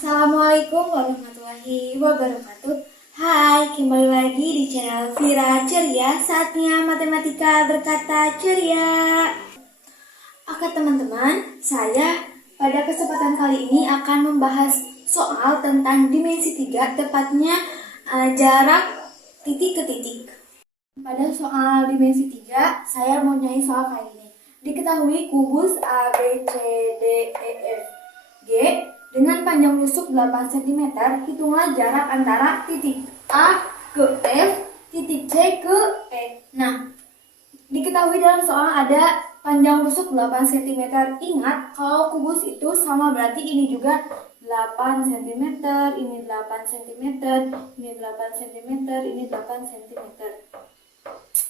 Assalamualaikum warahmatullahi wabarakatuh. Hai, kembali lagi di channel Vira Ceria. Saatnya matematika berkata ceria. Oke teman-teman, saya pada kesempatan kali ini akan membahas soal tentang dimensi 3, tepatnya jarak titik ke titik. Pada soal dimensi 3, saya mau nyanyi soal kayak ini. Diketahui kubus A, B, C, D, E, F, G dengan panjang rusuk 8 cm, hitunglah jarak antara titik A ke F, titik C ke E. Nah, diketahui dalam soal ada panjang rusuk 8 cm. Ingat, kalau kubus itu sama berarti ini juga 8 cm, ini 8 cm, ini 8 cm, ini 8 cm.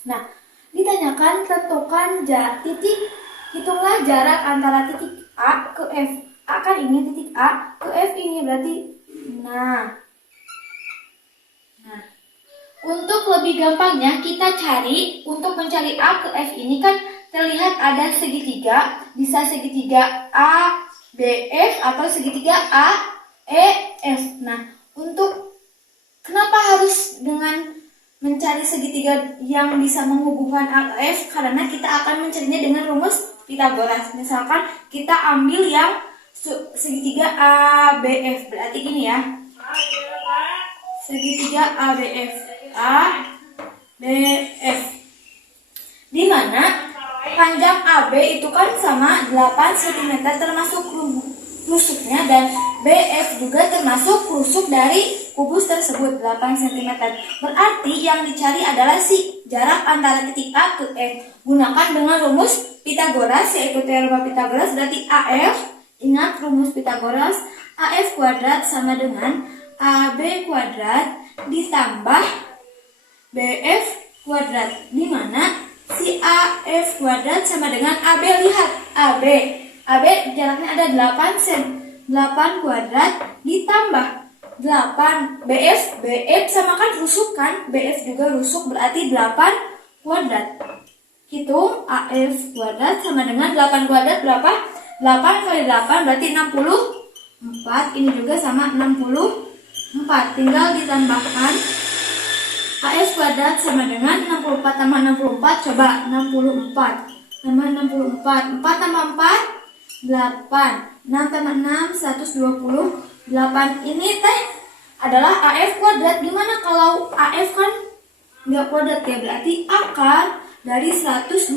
Nah, ditanyakan tentukan titik, hitunglah jarak antara titik A ke F. A kan ini titik A, ke F ini berarti nah. Untuk lebih gampangnya kita cari, untuk mencari A ke F ini kan terlihat ada segitiga, bisa segitiga A, B, F atau segitiga A, E, F. Nah, untuk kenapa harus dengan mencari segitiga yang bisa menghubungkan A ke F? Karena kita akan mencarinya dengan rumus Pythagoras. Misalkan kita ambil yang segitiga ABF, berarti gini ya, segitiga ABF, ABF, di mana panjang AB itu kan sama 8 cm termasuk rusuknya, dan BF juga termasuk rusuk dari kubus tersebut 8 cm. Berarti yang dicari adalah si jarak antara titik A ke F. Gunakan dengan rumus Pythagoras, yaitu teorema Pythagoras. Berarti AF, ingat rumus Pythagoras, AF kuadrat sama dengan AB kuadrat ditambah BF kuadrat, di mana si AF kuadrat sama dengan AB. Lihat, AB jaraknya ada 8 cm, 8 kuadrat ditambah 8 BF sama kan rusuk kan, BF juga rusuk berarti 8 kuadrat. Hitung AF kuadrat sama dengan 8 kuadrat berapa? 8 kali 8 berarti 64. Ini juga sama 64. Tinggal ditambahkan AF kuadrat sama dengan 64 tambah 64. Coba 64 tambah 64. 4 tambah 4 8. 6 tambah 6 128. Ini teh adalah AF kuadrat. Gimana kalau AF kan nggak kuadrat ya? Berarti akar dari 128.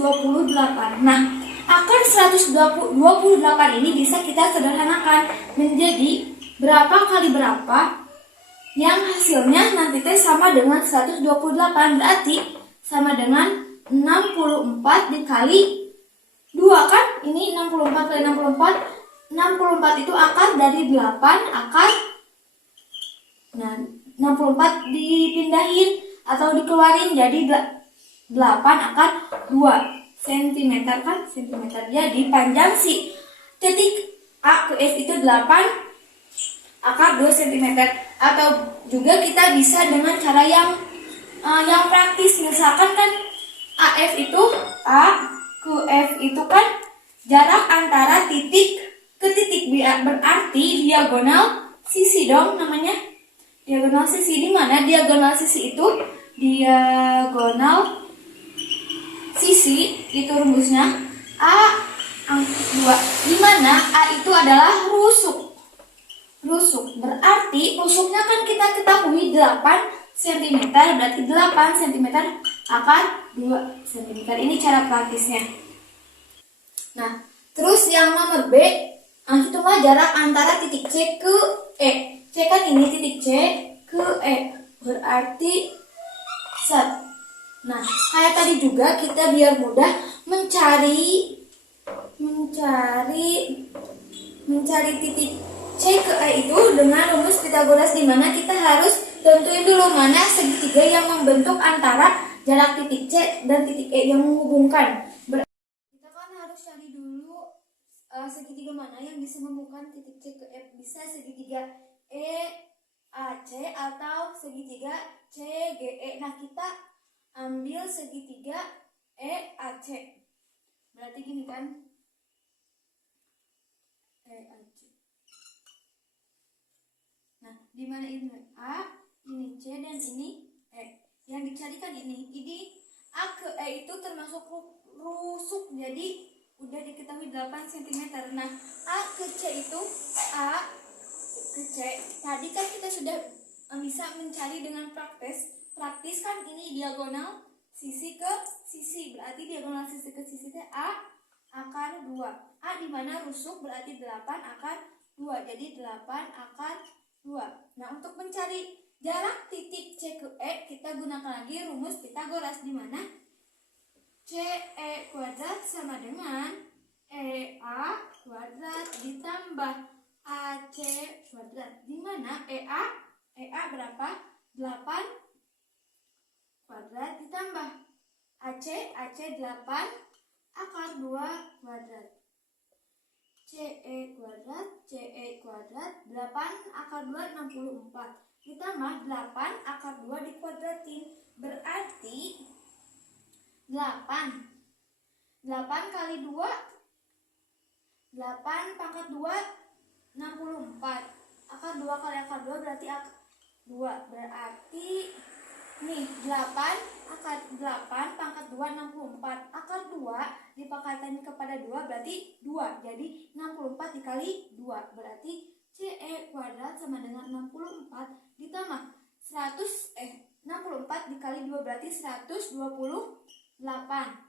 Nah, akar 128 ini bisa kita sederhanakan menjadi berapa kali berapa, yang hasilnya nanti teh sama dengan 128. Berarti sama dengan 64 dikali 2 kan? Ini 64 kali 64. 64 itu akar dari 8, akar. Nah, 64 dipindahin atau dikeluarin jadi 8 akar 2 cm kan, cm. Jadi panjang si titik A ke F itu 8 akar 2 cm. Atau juga kita bisa dengan cara yang praktis. Misalkan kan AF itu, A ke F itu kan jarak antara titik ke titik, berarti diagonal sisi dong namanya. Diagonal sisi, di mana diagonal sisi itu diagonal sisi itu rumusnya A angka 2, di mana A itu adalah rusuk. Berarti rusuknya kan kita ketahui 8 cm, berarti 8 cm akar 2 cm. Ini cara praktisnya. Nah, terus yang nomor B, hitunglah jarak antara titik C ke E. C kan ini titik C ke E, berarti set. Nah, kayak tadi juga kita biar mudah mencari titik C ke E itu dengan rumus Pythagoras, di mana kita harus tentuin dulu mana segitiga yang membentuk antara jarak titik C dan titik E yang menghubungkan. Kita kan harus cari dulu segitiga mana yang bisa menghubungkan titik C ke F. Bisa segitiga EAC atau segitiga CGE. Nah, kita ambil segitiga EAC. Berarti gini kan? EAC. di mana ini A, ini C, dan ini E. Yang dicarikan ini A ke E itu termasuk rusuk, jadi udah diketahui 8 cm. Nah, A ke C itu A ke C. Tadi kan kita sudah bisa mencari dengan praktis. Praktis kan ini diagonal sisi ke sisi, berarti diagonal sisi ke sisi itu A akar 2. A di mana rusuk berarti 8 akar 2. Jadi 8 akar 2. Nah, untuk mencari jarak titik C ke E, kita gunakan lagi rumus Pitagoras, di mana CE kuadrat sama dengan EA kuadrat ditambah AC kuadrat, di mana EA berapa? 8 kuadrat ditambah AC 8 akar 2 kuadrat. CE kuadrat 8 akar 2 64 ditambah 8 akar 2 dikuadratin, berarti 8 kali 2 8 pangkat 2 64 akar 2 kali akar 2 berarti akar 2, berarti nih 8 pangkat 2 64 akar 2 dipangkatkan kepada 2 berarti 2, jadi 64 dikali 2 berarti CE kuadrat sama dengan 64 ditambah 64 dikali 2 berarti 128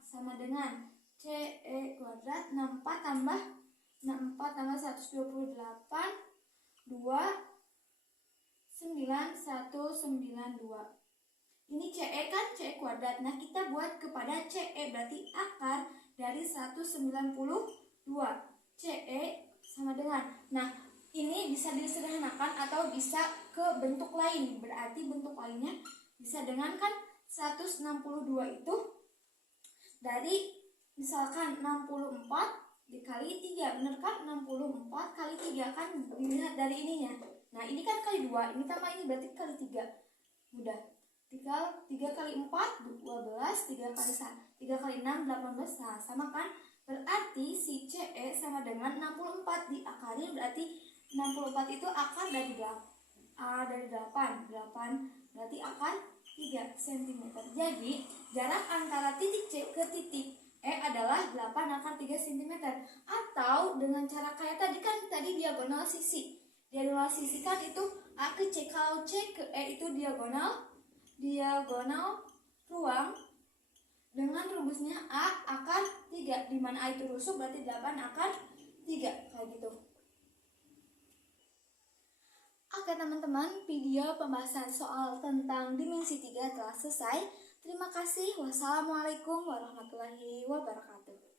sama dengan CE kuadrat 64 tambah 128 2 9192. Ini CE kan CE kuadrat. Nah, kita buat kepada CE berarti akar dari 192. CE sama dengan. Nah, ini bisa disederhanakan atau bisa ke bentuk lain. Berarti bentuk lainnya bisa dengan kan 162 itu dari misalkan 64 dikali 3. Benar kan? 64 kali 3 kan dilihat dari ininya. Nah, ini kan kali 2, ini tambah ini berarti kali 3. Mudah. 3 kali 4 12, 3 kali 6 18. Nah, sama kan? Berarti si CE sama dengan 64 diakali, berarti 64 itu akar dari 8 berarti akar 3 cm. Jadi, jarak antara titik C ke titik E adalah 8 akar 3 cm. Atau dengan cara kayak tadi kan, tadi diagonal sisi. Diagonal sisi kan itu A ke C. Kalau C ke E itu diagonal ruang dengan rumusnya A akar 3, di mana A itu rusuk berarti 8 akar 3 kayak gitu. Oke teman-teman, video pembahasan soal tentang dimensi 3 telah selesai. Terima kasih. Wassalamualaikum warahmatullahi wabarakatuh.